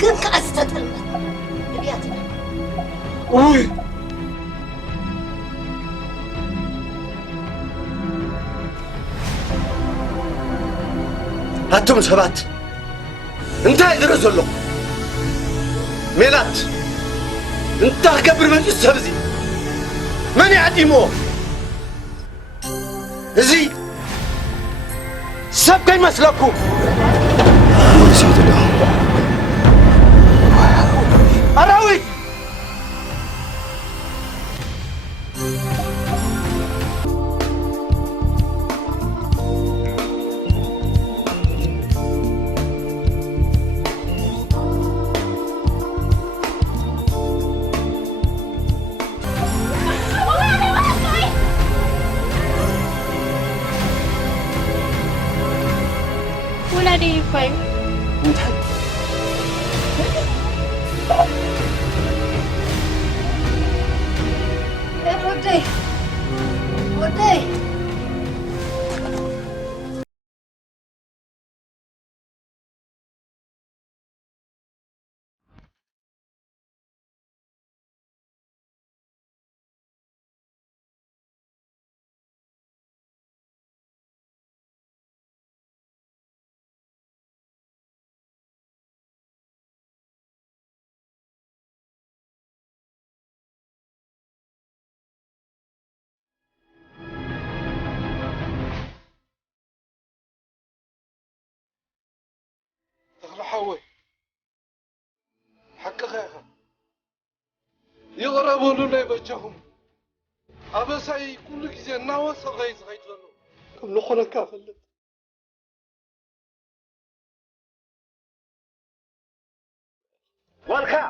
كن كأستتلمت نبياتنا أوي هاتم سبات انت يدرس له ميلات انت كبر من السبزي من يعدمه زي سب كي مسلكوا ونسيت له أراوي ولادي يفاي ودي ودي حوي حق خيخة يغربون لنا يبجهم أبساي كل كذا ناوس غيظ غيظلو كم نخنا كافلت والخا